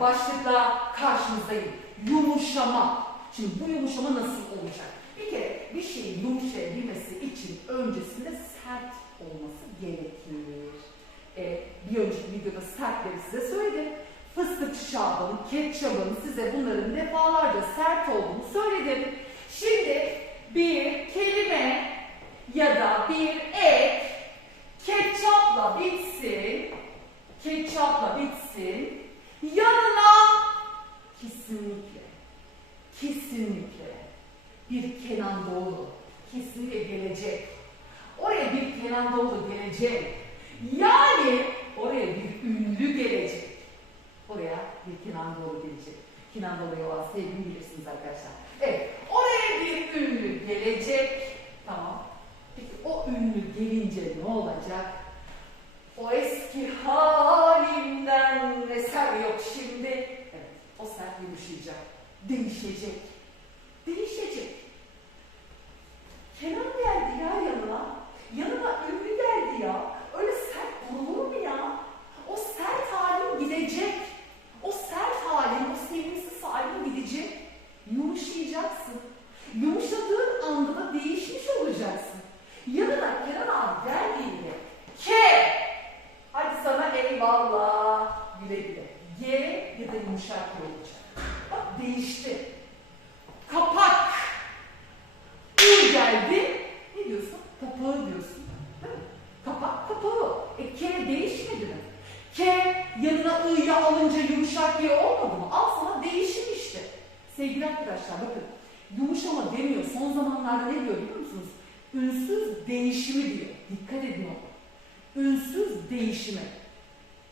başlıkla karşınızdayım. Yumuşama. Şimdi bu yumuşama nasıl olacak? Bir kere bir şeyin yumuşayabilmesi için öncesinde sert olması gerekir. Ee, bir önceki videoda sertleri size söyledim. Fıstık şabın, ketçabın size bunların defalarca sert olduğunu söyledim. Şimdi bir kelime ya da bir ek ketçapla bitsin, ketçapla bitsin, yanına kesinlikle, kesinlikle bir Kenan Doğulu kesinlikle gelecek. Oraya bir Kenan Doğulu gelecek. Yani oraya bir ünlü gelecek. Oraya bir Kenan Doğulu gelecek. Kenan Doğulu'ya olan sevgimi bilirsiniz arkadaşlar. Evet, oraya bir ünlü gelecek. Tamam. Peki o ünlü gelince ne olacak? O eski halimden eser yok şimdi. Evet, o sert yumuşayacak. Değişecek. Değişecek. Kenan geldi ya yanına. Yanına ünlü geldi ya. Öyle sert durulur mu ya? O sert halin gidecek. O sert halin, o sevimsiz halin gidecek. Yumuşayacaksın. Yumuşadığın anda da değişmiş olacaksın. Yanına Kenan abi geldiğinde K Hadi sana eyvallah. Yumuşak olacak. Bak değişti. Kapak. U geldi. Ne diyorsun? Kapağı diyorsun. Değil mi? Kapak kapağı. E K değişmedi mi? K yanına I'yı alınca yumuşak G olmadı mı? Al sana değişim işte. Sevgili arkadaşlar bakın. Yumuşama demiyor. Son zamanlarda ne diyor biliyor musunuz? Ünsüz değişimi diyor. Dikkat edin ona. Ünsüz değişimi.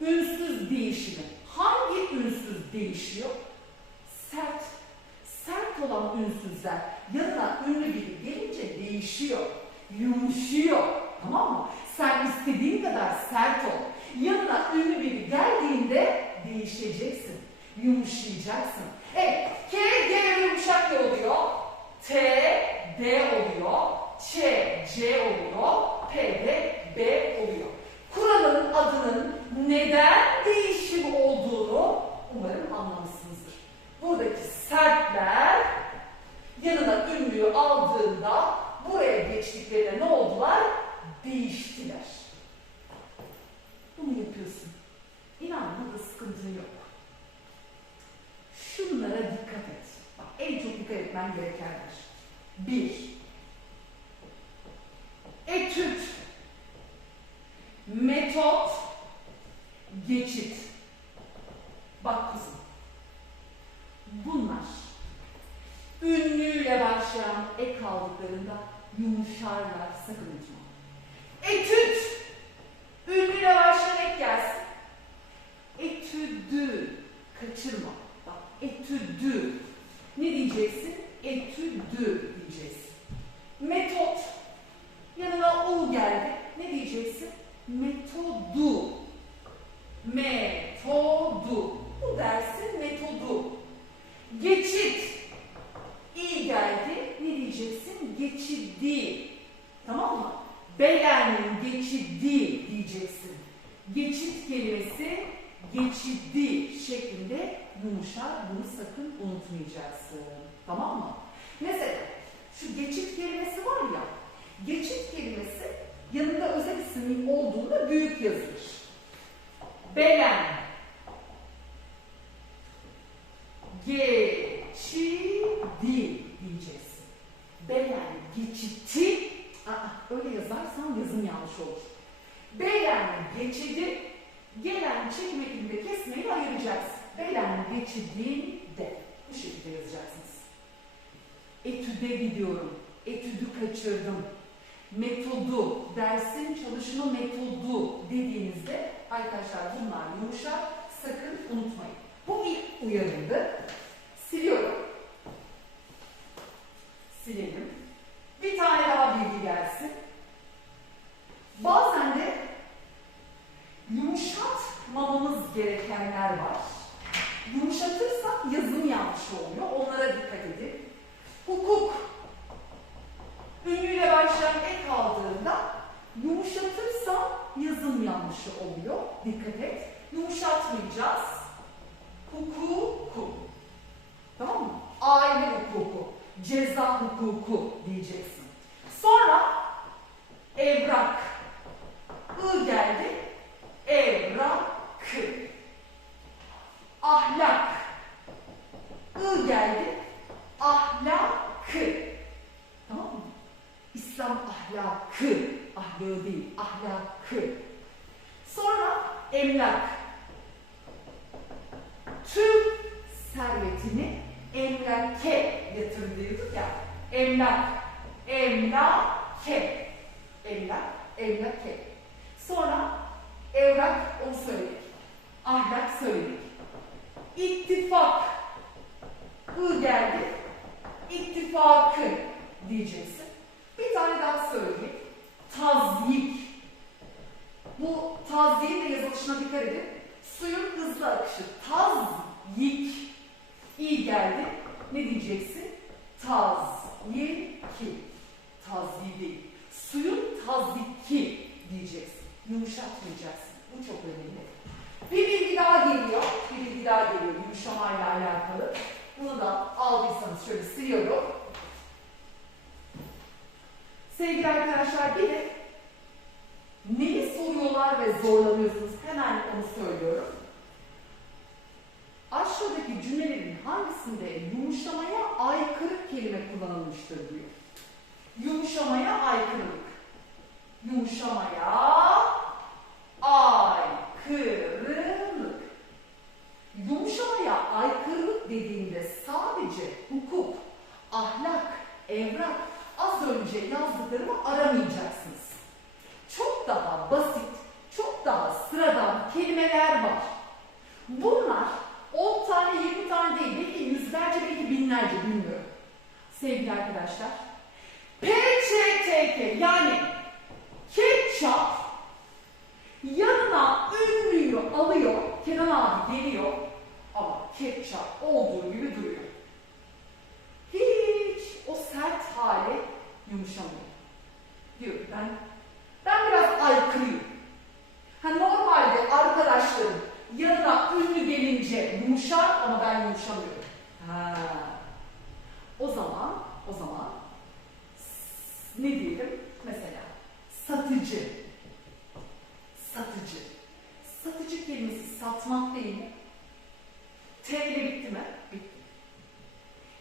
Ünsüz değişimi. Hangi ünsüz değişiyor? Sert. Sert olan ünsüzler yanına ünlü biri gelince değişiyor. Yumuşuyor. Tamam mı? Sen istediğin kadar sert ol. Yanına ünlü biri geldiğinde değişeceksin. Yumuşayacaksın. Evet. K, G yumuşak G oluyor. T, D oluyor. Ç, C oluyor. P de B oluyor. Kuralın adının neden değişim olduğunu umarım anlamışsınızdır. Buradaki sertler yanına ünlüyü aldığında buraya geçtiklerinde ne oldular? Değiştiler. Bunu yapıyorsun. İnan burada sıkıntın yok. Şunlara dikkat et. Bak en çok dikkat etmen gerekenler. Bir, etüt, metot, geçit. Bak kızım, bunlar ünlüyle başlayan ek aldıklarında yumuşarlar sakın unutma. Etüt, ünlüyle başlayan ek gelsin. Etüdü, kaçırma. Bak etüdü. Ne diyeceksin? Etüdü diyeceksin. Metot, yanına u geldi. Ne diyeceksin? Metodu. Metodu. Bu dersin metodu. Geçit. İyi geldi. Ne diyeceksin? Geçidi. Tamam mı? Belen'in geçidi diyeceksin. Geçit kelimesi geçidi şeklinde yumuşar. Bunu sakın unutmayacaksın. Tamam mı? Mesela şu geçit kelimesi var ya. Geçit kelimesi yanında özel isim büyük yazılır. Belen. Geçidi diyeceksin. Belen geçiti. Aa, öyle yazarsan yazım yanlış olur. Belen geçidi. Gelen çekme ilde kesmeyi ayıracaksın. Belen geçidi de. Bu şekilde yazacaksınız. Etüde gidiyorum. Etüdü kaçırdım. Metodu, dersin çalışma metodu arkadaşlar bunlar yumuşak. Sakın unutmayın. Bu ilk uyarıydı. Siliyorum. Silelim. Bir tane daha bilgi gelsin. Bazen de yumuşatmamamız gerekenler var. Yumuşatırsak yazım yanlış oluyor. Onlara dikkat edin. Hukuk. Ünlüyle başlayan ek aldığında yumuşatırsam yazım yanlışı oluyor. Dikkat et. Yumuşatmayacağız. Hukuku. Tamam mı? Aile hukuku. Ceza hukuku diyeceksin. Sonra evrak. I geldi. Evrak. Ahlak. I geldi. Ahlakı. Tamam mı? İslam ahlakı. Ahlakı değil. Ahlakı. Emlak. Tüm servetini emlake yatır diyorduk ya. Emlak. Emlake. Emlak. Emlake. Sonra evrak onu söyledik. Ahlak söyledik. İttifak. I geldi. İttifakı diyeceksin. Bir tane daha söyleyeyim. Tazyik. Bu tazyiğin de yazılışına dikkat edin. Suyun hızlı akışı. Tazyik. İyi geldi. Ne diyeceksin? Tazyiki. Tazyi değil. Suyun tazyiki diyeceksin. Yumuşatmayacaksın. Bu çok önemli. Bir bilgi daha geliyor. Bir bilgi daha geliyor yumuşamayla alakalı. Bunu da aldıysanız şöyle siliyorum. Sevgili arkadaşlar bir de neyi soruyorlar ve zorlanıyorsunuz hemen onu söylüyorum. Aşağıdaki cümlelerin hangisinde yumuşamaya aykırı kelime kullanılmıştır diyor. Yumuşamaya aykırılık. Yumuşamaya aykırılık. Yumuşamaya aykırılık dediğinde sadece hukuk, ahlak, evrak, az önce yazdıklarımı aramayacaksınız. Çok daha basit, daha sıradan kelimeler var. Bunlar 10 tane, 20 tane değil, belki yüzlerce, belki binlerce bilmiyorum. Sevgili arkadaşlar, PÇTK yani ketçap yanına ünlüyü alıyor, Kenan abi geliyor ama ketçap olduğu gibi duruyor. Hiç o sert hali yumuşamıyor. Diyor ben, ben biraz aykırıyım. Ha normalde arkadaşlarım yanına ünlü gelince yumuşar ama ben yumuşamıyorum. Ha. O zaman, o zaman s- ne diyelim? Mesela satıcı. Satıcı. Satıcı kelimesi satmak değil mi? T ile bitti mi? Bitti.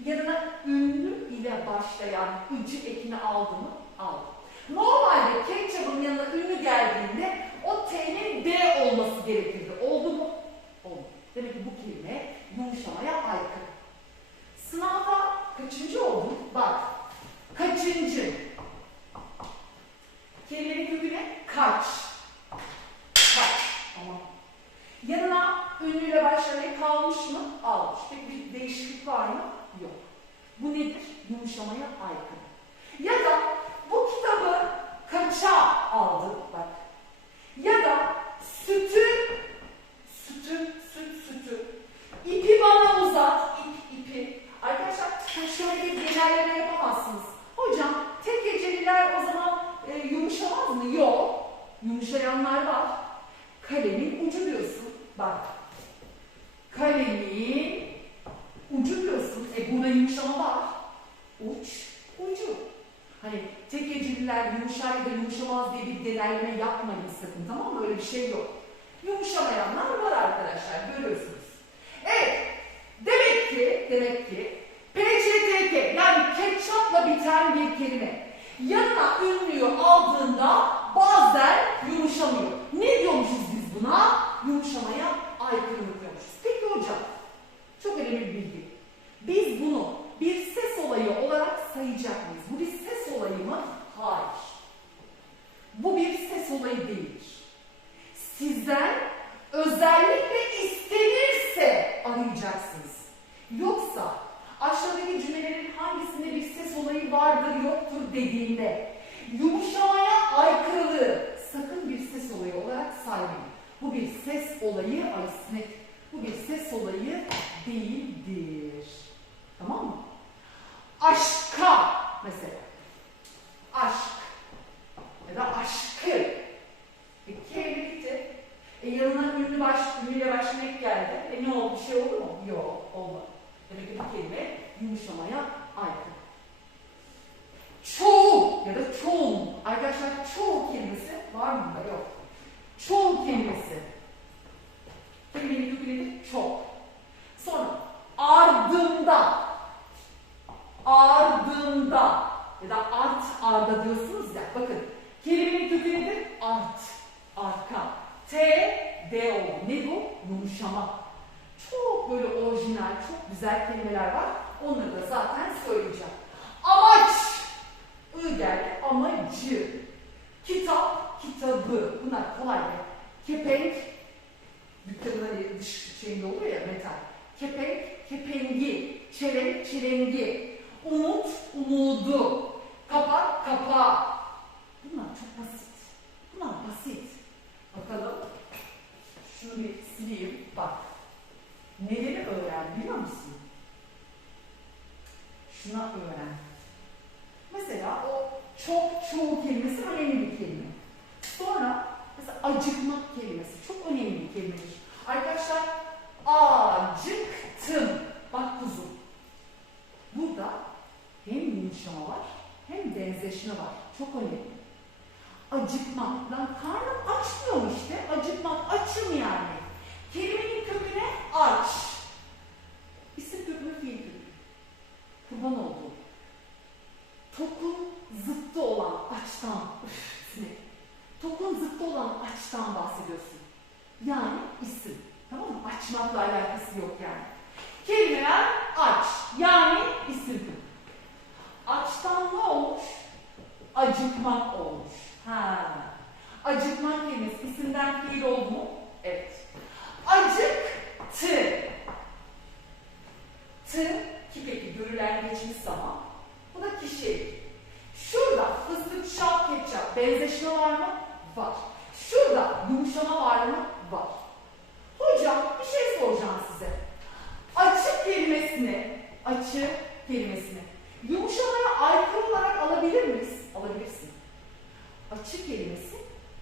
Yanına ünlü ile başlayan ıcı ekini aldı mı? Aldı. Normalde ketçapın yanına ünlü geldiğinde o T'nin D olması gerekirdi. Oldu mu? Oldu. Demek ki bu kelime yumuşamaya aykırı. Sınavda kaçıncı oldun? Bak. Kaçıncı? Kelimenin kökü ne? Kaç. Kaç. Tamam. Yanına ünlüyle başlamaya kalmış mı? Almış. Peki bir değişiklik var mı? Yok. Bu nedir? Yumuşamaya aykırı. Ya da bu kitabı kaça aldın? Bak. Ya da sütü, sütü, süt, sütü. İpi bana uzat, ip, ipi. Arkadaşlar şöyle bir genelleme yapamazsınız. Hocam tek geceliler o zaman e, yumuşamaz mı? Yok. Yumuşayanlar var. Kalemin ucu diyorsun. Bak. Kalemin ucu diyorsun. E buna yumuşama var. Uç, ucu. Hani tek geceliler yumuşar ya da yumuşamaz diye bir yapmayın sakın tamam mı? Öyle bir şey yok. Yumuşamayanlar var arkadaşlar görüyorsunuz. Evet. Demek ki, demek ki PCTK yani ketçapla biten bir kelime yanına ünlüyü aldığında bazen yumuşamıyor. Ne diyormuşuz biz buna? Yumuşamaya aykırılık diyormuşuz. Peki hocam, çok önemli bir bilgi. Biz bunu bir ses olayı olarak sayacak mıyız? Bu bir ses olayı mı? Hayır. Bu bir ses olayı değildir. Sizden özellikle istenirse arayacaksınız. Yoksa aşağıdaki cümlelerin hangisinde bir ses olayı vardır yoktur dediğinde yumuşamaya aykırılığı sakın bir ses olayı olarak saymayın. Bu bir ses olayı, ay sinek, bu bir ses olayı değildir. Tamam mı? Aşka mesela. Aşk. Ya da aşkı. E, kelime bitti. E, yanına ünlü baş, ünlüyle başlamak geldi. E ne oldu? Bir şey oldu mu? Yok, olmadı. Demek ki bu kelime yumuşamaya aykırı. ya da çoğul. Arkadaşlar çoğul kelimesi var mı burada? Yok. Çoğul kelimesi. Kelimenin kökü nedir? Çok. Sonra ardında. Ardında. Ya da art arda diyorsunuz ya. Bakın kelimenin kökü Art. Arka. T, D, O. Ne bu? Yumuşama. Çok böyle orijinal, çok güzel kelimeler var. Onları da zaten söyleyeceğim. Amaç. I. Amacı. Kitap, kitabı. Bunlar kolay be. Kepenk. Dükkanın hani dış şeyinde oluyor ya metal. Kepenk, kepengi. Çelenk, çelengi. Umut, umudu. Kapak, kapağı. come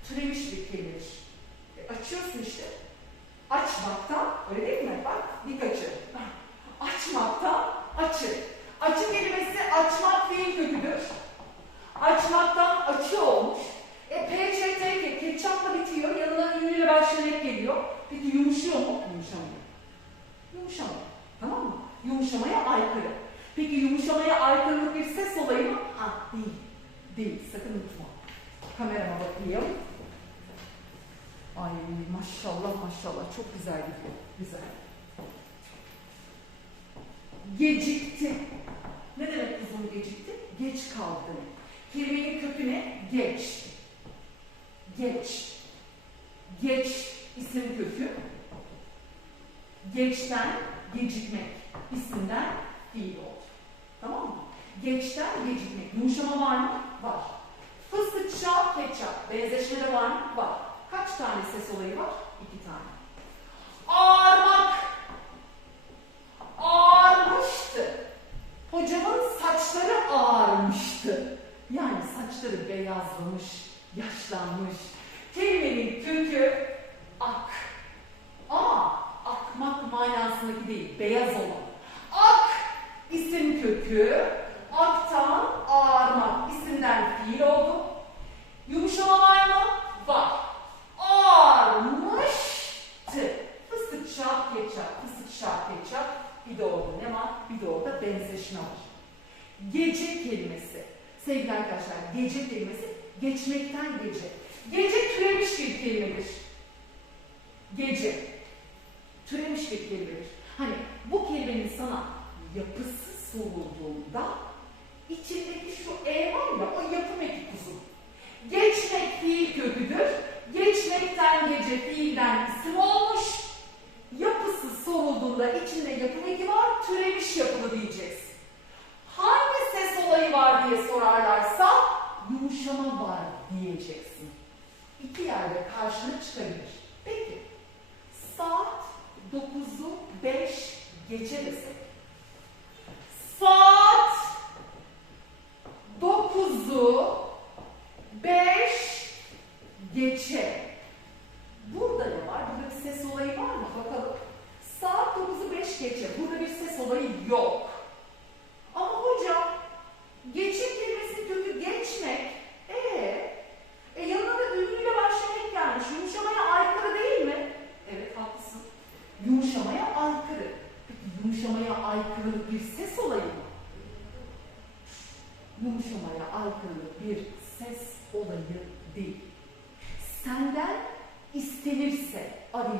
türemiş bir kelimedir. E, açıyorsun işte. Açmaktan, öyle değil mi? Bak, dik açı. Açmaktan açı. Açı kelimesi açmak fiil köküdür. Açmaktan açı olmuş. E PCT ketçapla bitiyor, yanına ünlüyle başlayan ek geliyor. Peki yumuşuyor mu? Yumuşamıyor. Yumuşamıyor. Tamam mı? Yumuşamaya aykırı. Peki yumuşamaya aykırılık bir ses olayı mı? Ah değil. Değil. Sakın unutma. Kamerama bakayım. Ay maşallah maşallah çok güzel gidiyor. Güzel. Gecikti. Ne demek uzun gecikti? Geç kaldı. Kelimenin kökü ne? Geç. Geç. Geç isim kökü. Geçten gecikmek. isimden fiil oldu. Tamam mı? Geçten gecikmek. Yumuşama var mı? Var. Fıstık, şap, ketçap. Benzeşmede var mı? Var. Tane ses olayı var? İki tane. Ağarmak. Ağarmıştı. Hocamın saçları ağarmıştı. Yani saçları beyazlamış, yaşlanmış. Kelimenin kökü ak. Ama akmak manasındaki değil, beyaz olan. Ak isim kökü, aktan ağarmak isimden fiil oldu. Yumuşama. Ağarmıştı. Fıstık şap ketçap, fıstık şap ketçap. Bir de orada ne var? Bir de orada benzeşme var. Gece kelimesi. Sevgili arkadaşlar, gece kelimesi geçmekten gece. Gece türemiş bir kelimedir. Gece. Türemiş bir kelimedir. Hani bu kelimenin sana yapısı sorulduğunda içindeki şu E var ya o yapım eki kuzum. Geçmek fiil köküdür. Geçmekten gece fiilden isim olmuş. Yapısı sorulduğunda içinde yapım eki var, türemiş yapılı diyeceğiz. Hangi ses olayı var diye sorarlarsa yumuşama var diyeceksin. İki yerde karşına çıkabilir. Peki saat 9'u 5 geçe desek. Saat 9'u 5 geçe.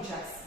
just